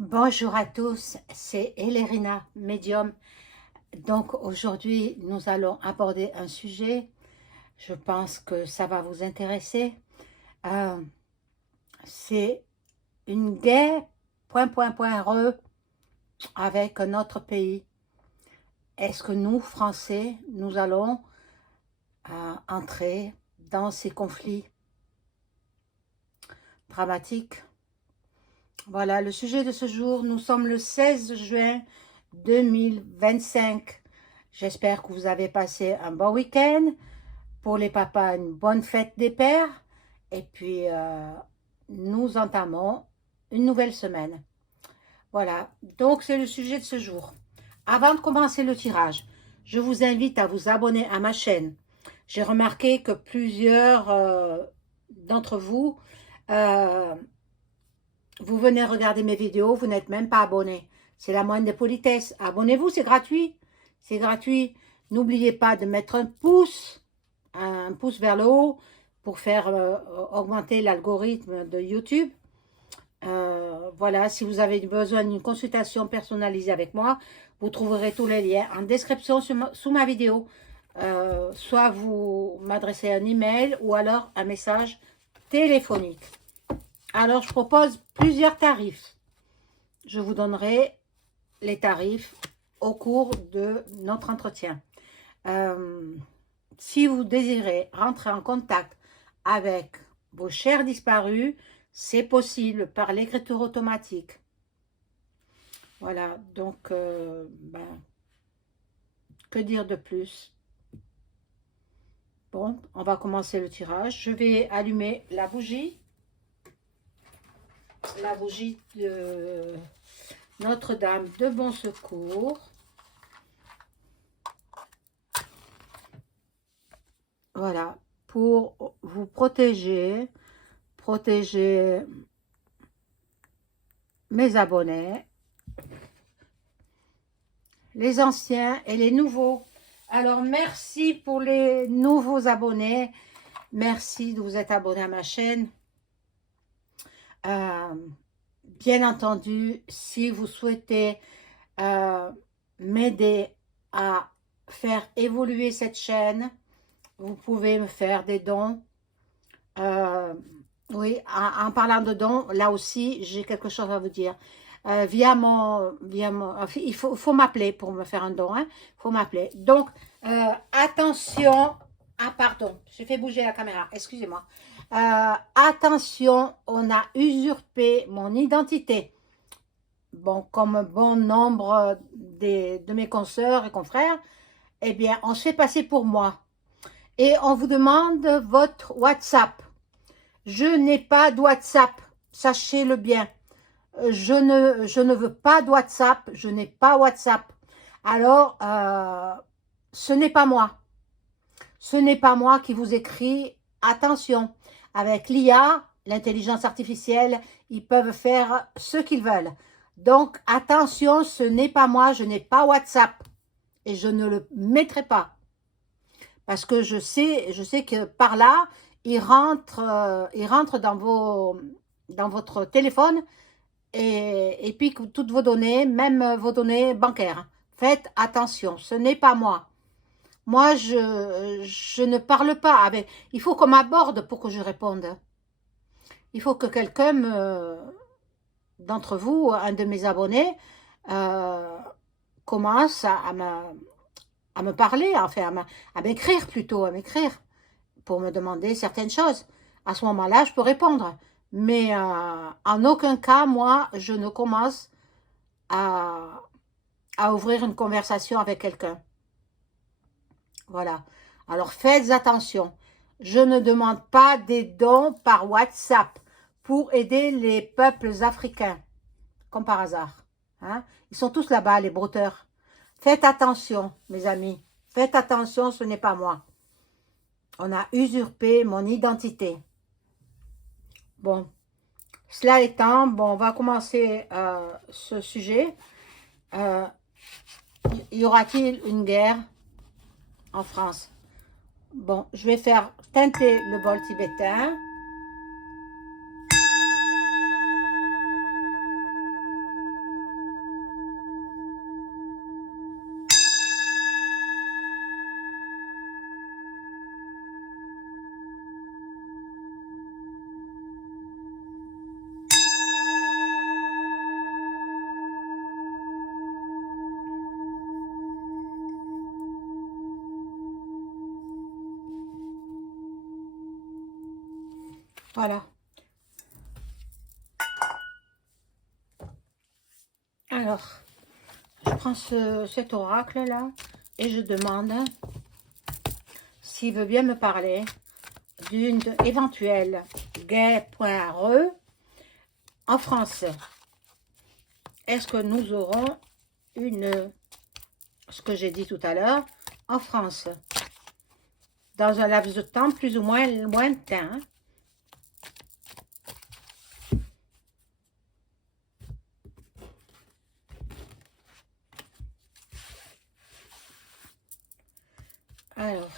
Bonjour à tous, c'est Elérina, médium. Donc aujourd'hui, nous allons aborder un sujet. Je pense que ça va vous intéresser. Euh, c'est une guerre, re, avec un autre pays. Est-ce que nous, Français, nous allons entrer dans ces conflits dramatiques? Voilà, le sujet de ce jour, nous sommes le 16 juin 2025. J'espère que vous avez passé un bon week-end. Pour les papas, une bonne fête des pères. Et puis, nous entamons une nouvelle semaine. Voilà, donc c'est le sujet de ce jour. Avant de commencer le tirage, je vous invite à vous abonner à ma chaîne. J'ai remarqué que plusieurs d'entre vous, euh, vous venez regarder mes vidéos, vous n'êtes même pas abonné. C'est la moindre des politesses. Abonnez-vous, c'est gratuit. C'est gratuit. N'oubliez pas de mettre un pouce vers le haut pour faire augmenter l'algorithme de YouTube. Voilà, si vous avez besoin d'une consultation personnalisée avec moi, vous trouverez tous les liens en description sous ma vidéo. Soit vous m'adressez un email ou alors un message téléphonique. Alors, je propose plusieurs tarifs. Je vous donnerai les tarifs au cours de notre entretien. Si vous désirez rentrer en contact avec vos chers disparus, c'est possible par l'écriture automatique. Voilà, donc, que dire de plus? Bon, on va commencer le tirage. Je vais allumer la bougie de Notre-Dame de Bon Secours. Voilà, pour vous protéger mes abonnés, les anciens et les nouveaux. Alors, merci pour les nouveaux abonnés. Merci de vous être abonné à ma chaîne. Bien entendu, si vous souhaitez m'aider à faire évoluer cette chaîne, vous pouvez me faire des dons. Oui, en parlant de dons, là aussi, j'ai quelque chose à vous dire. Il faut m'appeler pour me faire un don. Il faut m'appeler. Donc, attention. Ah, pardon, j'ai fait bouger la caméra. Excusez-moi. Attention, on a usurpé mon identité. Bon, comme bon nombre de mes consoeurs et confrères, eh bien, on se fait passer pour moi. Et on vous demande votre WhatsApp. Je n'ai pas de WhatsApp, sachez-le bien. Je ne veux pas de WhatsApp, je n'ai pas WhatsApp. Alors, ce n'est pas moi. Ce n'est pas moi qui vous écris. Attention, avec l'IA, l'intelligence artificielle, ils peuvent faire ce qu'ils veulent. Donc, attention, ce n'est pas moi, je n'ai pas WhatsApp. Et je ne le mettrai pas. Parce que je sais que par là, il rentre dans votre téléphone et puis toutes vos données, même vos données bancaires. Faites attention, ce n'est pas moi. Moi, je ne parle pas avec... Il faut qu'on m'aborde pour que je réponde. Il faut que quelqu'un d'entre vous, un de mes abonnés, commence à me parler, enfin à m'écrire plutôt, pour me demander certaines choses. À ce moment-là, je peux répondre. Mais en aucun cas, moi, je ne commence à, ouvrir une conversation avec quelqu'un. Voilà. Alors, faites attention. Je ne demande pas des dons par WhatsApp pour aider les peuples africains, comme par hasard. Hein? Ils sont tous là-bas, les brouteurs. Faites attention, mes amis. Faites attention, ce n'est pas moi. On a usurpé mon identité. Bon, cela étant, bon, on va commencer ce sujet. Y aura-t-il une guerre en France? Bon, je vais faire teinter le bol tibétain. Voilà. Alors, je prends cet oracle-là et je demande s'il veut bien me parler d'une éventuelle gay.re en France. Est-ce que nous aurons ce que j'ai dit tout à l'heure, en France, dans un laps de temps plus ou moins lointain. Alors,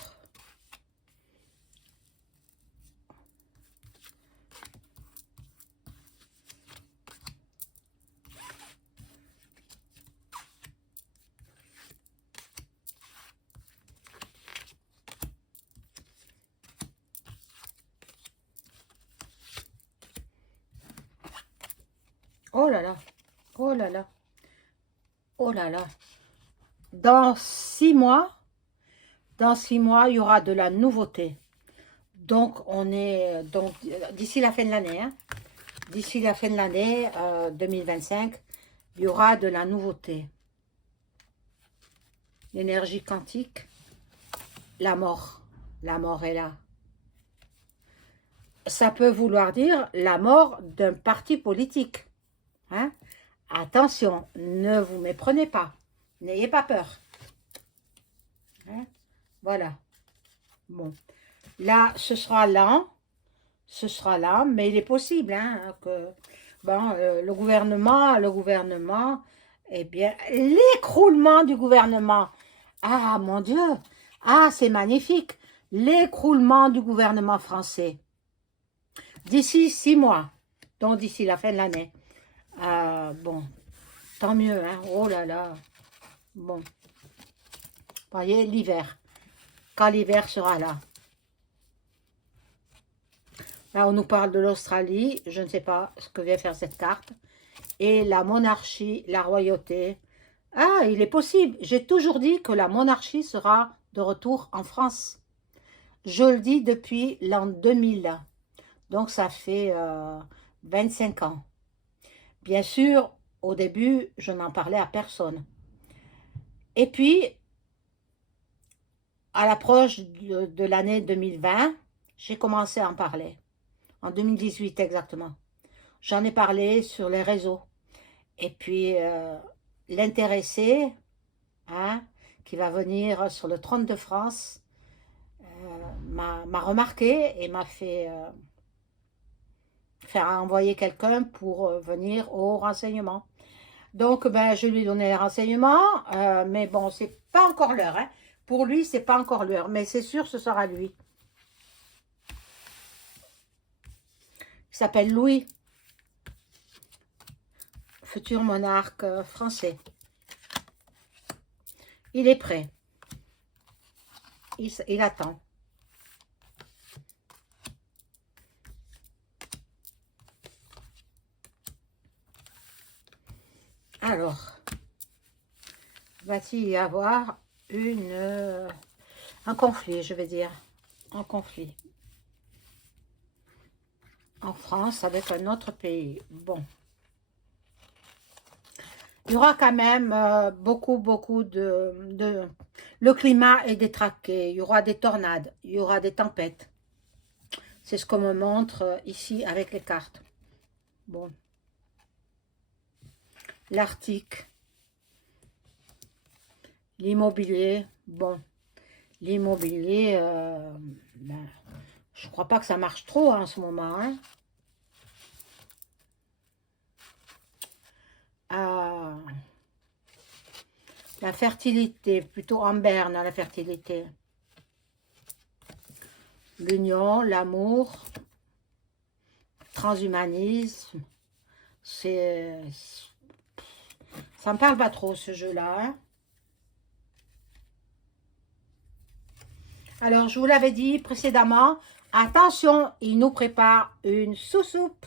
oh là là, oh là là, oh là là. Dans 6 mois, il y aura de la nouveauté. Donc, d'ici la fin de l'année, hein, d'ici la fin de l'année 2025, il y aura de la nouveauté. L'énergie quantique, la mort est là. Ça peut vouloir dire la mort d'un parti politique. Hein? Attention, ne vous méprenez pas. N'ayez pas peur. Hein? Voilà. Bon. Là, ce sera lent, mais il est possible hein, que bon, le gouvernement, eh bien, l'écroulement du gouvernement. Ah, mon Dieu, ah, c'est magnifique. L'écroulement du gouvernement français. D'ici 6 mois, donc d'ici la fin de l'année. Bon, tant mieux, hein. Oh là là. Bon. Vous voyez, l'hiver. Quand l'hiver sera là. Là, on nous parle de l'Australie. Je ne sais pas ce que vient faire cette carte. Et la monarchie, la royauté. Ah, il est possible. J'ai toujours dit que la monarchie sera de retour en France. Je le dis depuis l'an 2000. Donc, ça fait 25 ans. Bien sûr, au début, je n'en parlais à personne. Et puis, à l'approche de l'année 2020, j'ai commencé à en parler. En 2018 exactement. J'en ai parlé sur les réseaux. Et puis, l'intéressé, hein, qui va venir sur le trône de France, m'a remarqué et m'a fait faire envoyer quelqu'un pour venir au renseignement. Donc, ben, je lui ai donné les renseignements, mais bon, c'est pas encore l'heure. Hein. Pour lui, c'est pas encore l'heure, mais c'est sûr, ce sera lui. Il s'appelle Louis, futur monarque français. Il est prêt. Il attend. Alors, va-t-il y avoir un conflit, je vais dire, un conflit en France avec un autre pays. Bon. Il y aura quand même beaucoup de... Le climat est détraqué, il y aura des tornades, il y aura des tempêtes. C'est ce qu'on me montre ici avec les cartes. Bon. L'Arctique. L'immobilier. Bon. L'immobilier, ben, je crois pas que ça marche trop hein, en ce moment. Hein. La fertilité, plutôt en berne la fertilité. L'union, l'amour, transhumanisme, c'est... Ça me parle pas trop ce jeu-là. Hein. Alors, je vous l'avais dit précédemment, attention, il nous prépare une sous-soupe.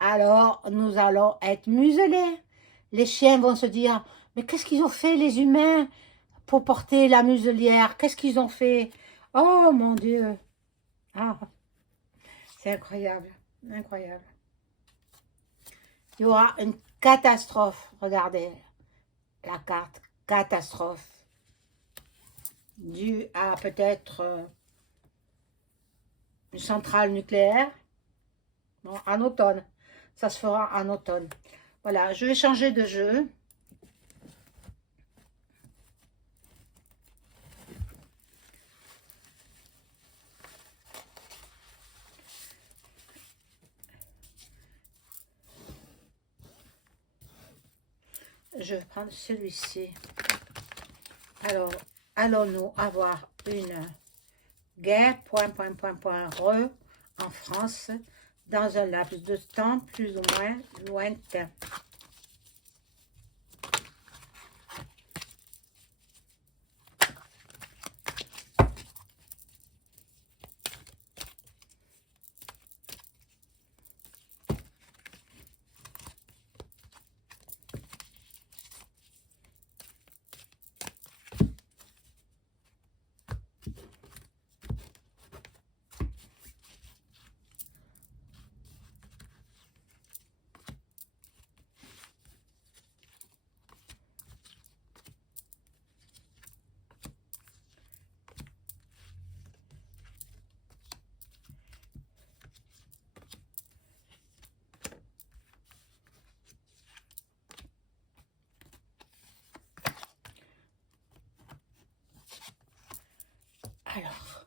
Alors, nous allons être muselés. Les chiens vont se dire, mais qu'est-ce qu'ils ont fait les humains pour porter la muselière? Qu'est-ce qu'ils ont fait? Oh mon Dieu! Ah, C'est incroyable, incroyable. Il y aura une catastrophe, regardez la carte, catastrophe, due à peut-être une centrale nucléaire, bon, en automne, ça se fera en automne. Voilà, je vais changer de jeu. Je vais prendre celui-ci. Alors, allons-nous avoir une guerre, en France, dans un laps de temps plus ou moins lointain? Alors,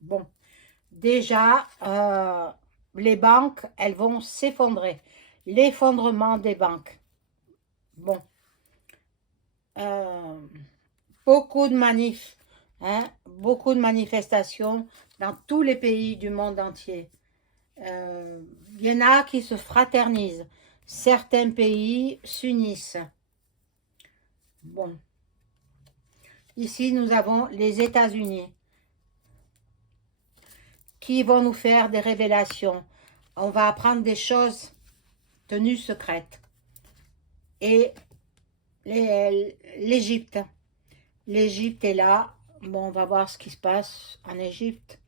bon, déjà, les banques, elles vont s'effondrer. L'effondrement des banques. Bon, euh, beaucoup de manifs, hein, beaucoup de manifestations dans tous les pays du monde entier. Il y en a qui se fraternisent. Certains pays s'unissent. Bon, ici nous avons les États-Unis qui vont nous faire des révélations. On va apprendre des choses tenues secrètes. Et l'Égypte. L'Égypte est là. Bon, on va voir ce qui se passe en Égypte.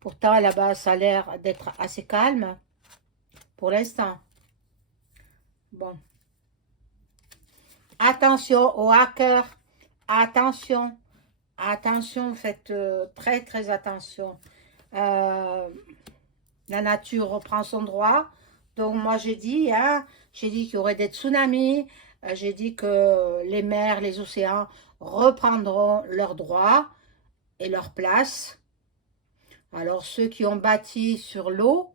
Pourtant, là-bas, ça a l'air d'être assez calme pour l'instant. Bon. Attention aux hackers. Attention. Attention, faites très, très attention. La nature reprend son droit. Donc, moi, j'ai dit, hein, j'ai dit qu'il y aurait des tsunamis. J'ai dit que les mers, les océans reprendront leurs droits et leur place. Alors, ceux qui ont bâti sur l'eau,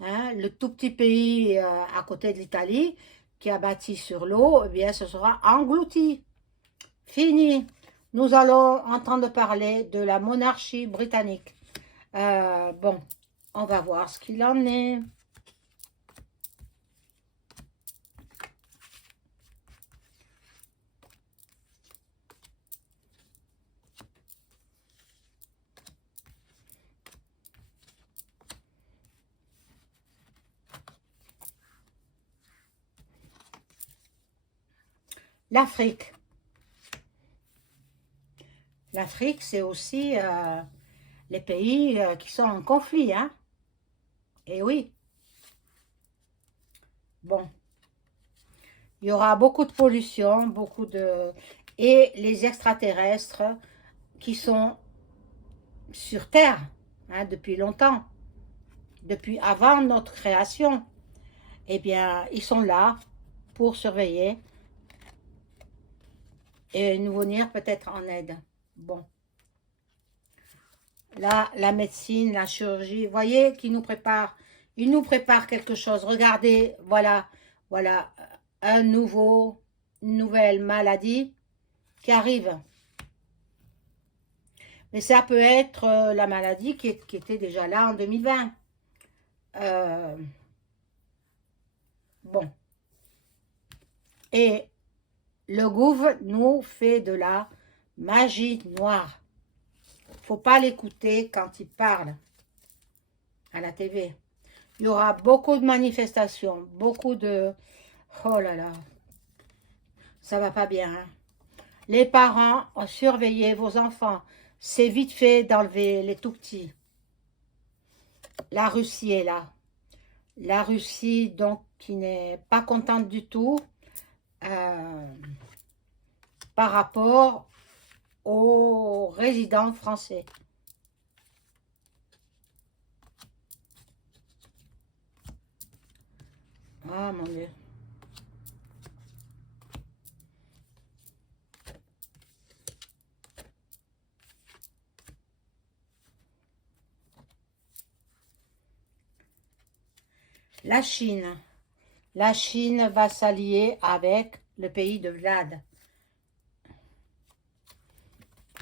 hein, le tout petit pays à côté de l'Italie, qui a bâti sur l'eau, eh bien, ce sera englouti. Fini. Nous allons entendre parler de la monarchie britannique. Bon, on va voir ce qu'il en est. L'Afrique. L'Afrique, c'est aussi les pays qui sont en conflit, hein. Et oui. Bon, il y aura beaucoup de pollution, beaucoup de... Et les extraterrestres qui sont sur Terre, hein, depuis longtemps, depuis avant notre création, eh bien, ils sont là pour surveiller et nous venir peut-être en aide. Bon. Là, la médecine, la chirurgie, vous voyez qu'ils nous préparent, ils nous préparent quelque chose. Regardez, voilà, voilà, une nouvelle maladie qui arrive. Mais ça peut être la maladie qui était déjà là en 2020. Bon. Et le gouvernement nous fait de la magie noire. Faut pas l'écouter quand il parle à la TV. Il y aura beaucoup de manifestations, beaucoup de... Oh là là. Ça va pas bien, hein. Les parents, surveillez vos enfants. C'est vite fait d'enlever les tout petits. La Russie est là. La Russie, donc, qui n'est pas contente du tout euh, par rapport aux résidents français. Ah, mon Dieu. La Chine. La Chine va s'allier avec le pays de Vlad.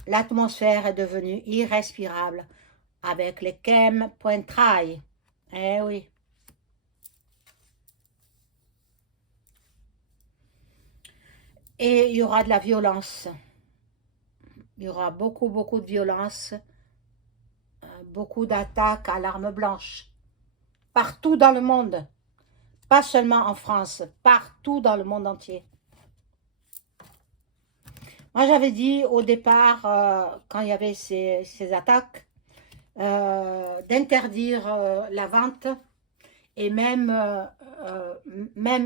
L'atmosphère est devenue irrespirable avec les chemtrails. Eh oui. Et il y aura de la violence. Il y aura beaucoup, beaucoup de violence, beaucoup d'attaques à l'arme blanche. Partout dans le monde. Pas seulement en France, partout dans le monde entier. Moi, j'avais dit au départ, quand il y avait ces attaques, d'interdire la vente et même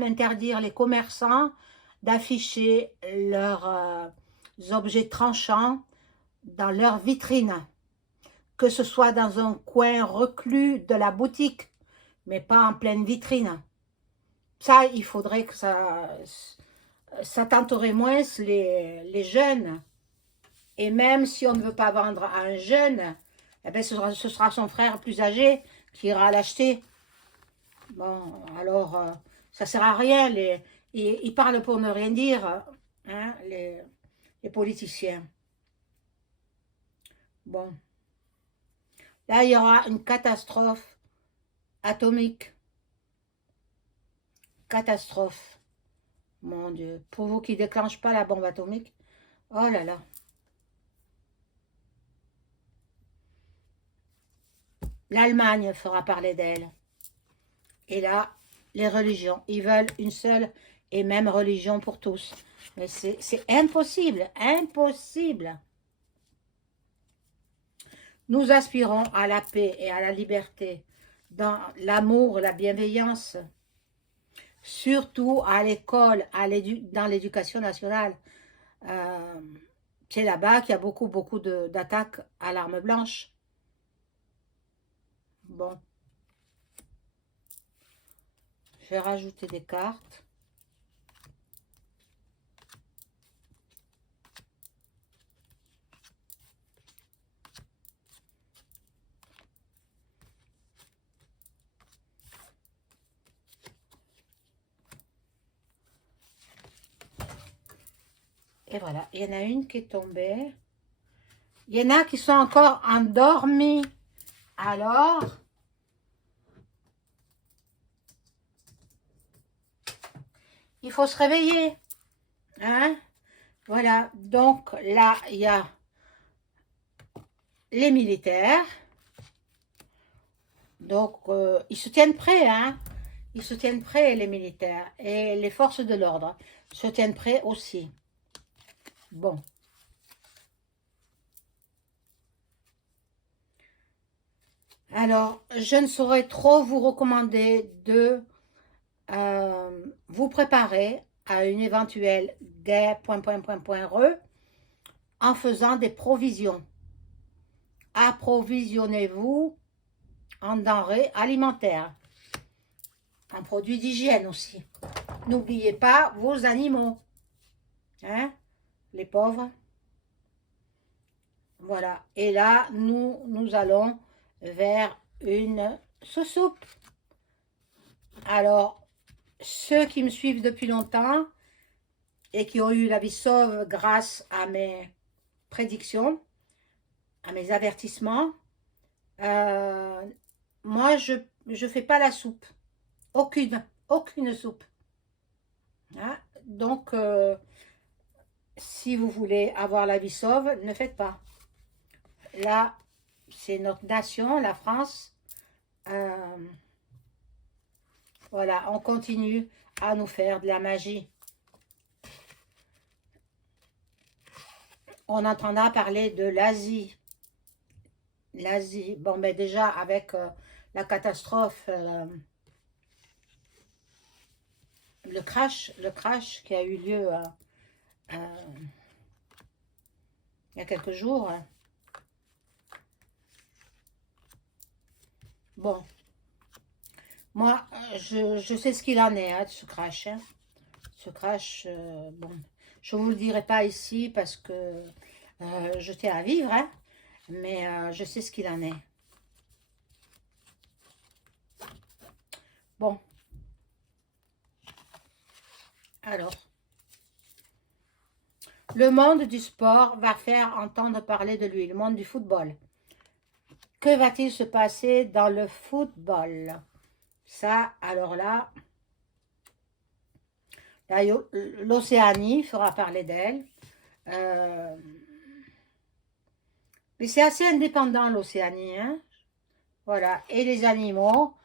interdire les commerçants d'afficher leurs objets tranchants dans leurs vitrines, que ce soit dans un coin reclus de la boutique, mais pas en pleine vitrine. Ça, il faudrait que ça tenterait moins les jeunes. Et même si on ne veut pas vendre à un jeune, eh ben ce sera son frère plus âgé qui ira l'acheter. Bon, alors, ça sert à rien. Ils parlent pour ne rien dire, hein, les politiciens. Bon, là, il y aura une catastrophe atomique. Catastrophe. Mon Dieu. Pour vous qui ne déclenchent pas la bombe atomique. Oh là là. L'Allemagne fera parler d'elle. Et là, les religions, ils veulent une seule et même religion pour tous. Mais c'est impossible, impossible. Nous aspirons à la paix et à la liberté, dans l'amour, la bienveillance, surtout à l'école, dans l'éducation nationale. Euh, c'est là-bas qu'il y a beaucoup, beaucoup d'attaques à l'arme blanche. Bon, je vais rajouter des cartes. Et voilà, il y en a une qui est tombée. Il y en a qui sont encore endormis. Alors, il faut se réveiller. Hein? Voilà, donc là, il y a les militaires. Donc, ils se tiennent prêts, hein? Ils se tiennent prêts, les militaires. Et les forces de l'ordre se tiennent prêts aussi. Bon. Alors, je ne saurais trop vous recommander de vous préparer à une éventuelle guerre, en faisant des provisions. Approvisionnez-vous en denrées alimentaires, en produits d'hygiène aussi. N'oubliez pas vos animaux, hein, les pauvres. Voilà. Et là, nous allons vers une sous-soupe. Alors, ceux qui me suivent depuis longtemps et qui ont eu la vie sauve grâce à mes prédictions, à mes avertissements, moi, je ne fais pas la soupe. Aucune soupe. Hein? Donc, si vous voulez avoir la vie sauve, ne faites pas. Là, c'est notre nation, la France. Voilà, on continue à nous faire de la magie. on entendra parler de l'Asie. L'Asie, bon, ben déjà, avec la catastrophe, le crash qui a eu lieu euh, il y a quelques jours. Bon, moi, je sais ce qu'il en est de ce crash. Hein. Ce crash, bon, je ne vous le dirai pas ici parce que je tiens à vivre, hein, mais je sais ce qu'il en est. Bon, alors, le monde du sport va faire entendre parler de lui, le monde du football. Que va-t-il se passer dans le football? Ça, alors là, l'Océanie fera parler d'elle. Mais c'est assez indépendant l'Océanie, hein? Voilà. Et les animaux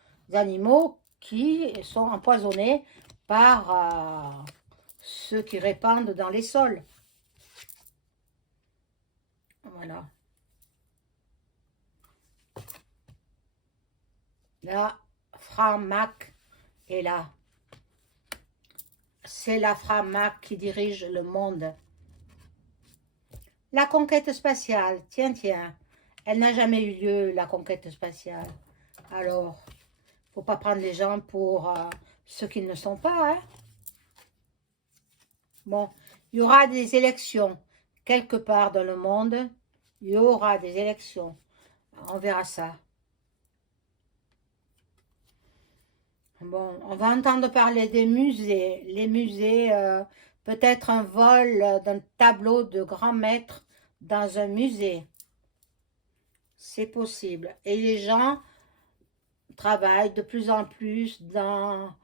qui sont empoisonnés par ceux qui répandent dans les sols. Voilà. La Framac est là. C'est la Framac qui dirige le monde. La conquête spatiale, tiens, elle n'a jamais eu lieu, la conquête spatiale. Alors, faut pas prendre les gens pour ceux qui ne sont pas. Hein. Bon, il y aura des élections quelque part dans le monde. Il y aura des élections. On verra ça. Bon, on va entendre parler des musées. Les musées, peut-être un vol d'un tableau de grand maître dans un musée. C'est possible. Et les gens travaillent de plus en plus dans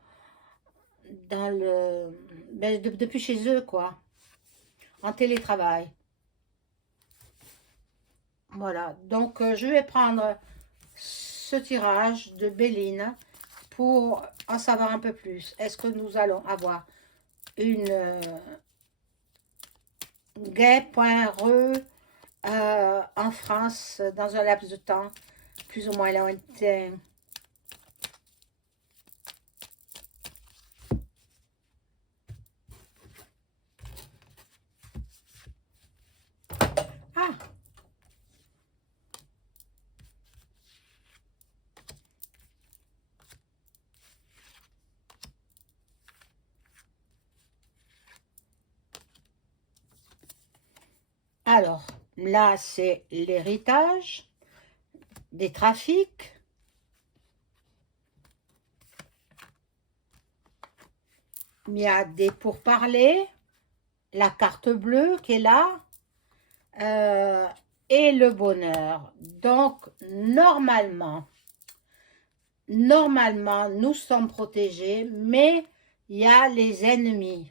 le... depuis chez eux, quoi. En télétravail. Voilà. Donc, je vais prendre ce tirage de Béline pour en savoir un peu plus. Est-ce que nous allons avoir une gay.re en France dans un laps de temps plus ou moins lointain? Ah! Alors, là, c'est l'héritage, des trafics, il y a des pourparlers, la carte bleue qui est là, et le bonheur. Donc, normalement, nous sommes protégés, mais il y a les ennemis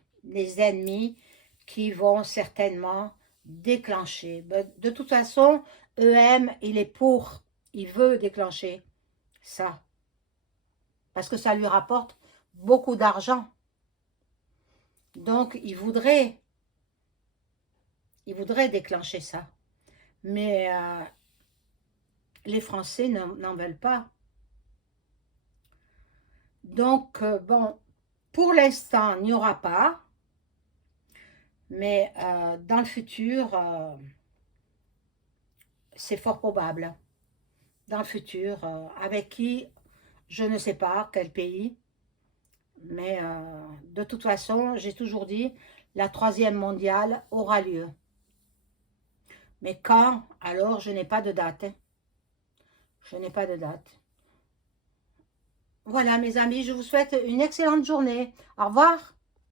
qui vont certainement déclencher. De toute façon, EM, il veut déclencher ça, parce que ça lui rapporte beaucoup d'argent. Donc, il voudrait déclencher ça. Mais les Français n'en veulent pas. Donc, bon, pour l'instant, il n'y aura pas. Mais dans le futur, c'est fort probable. Dans le futur, avec qui, je ne sais pas, quel pays. Mais de toute façon, j'ai toujours dit, la troisième mondiale aura lieu. Mais quand? Alors, je n'ai pas de date. Hein. Je n'ai pas de date. Voilà, mes amis, je vous souhaite une excellente journée. Au revoir.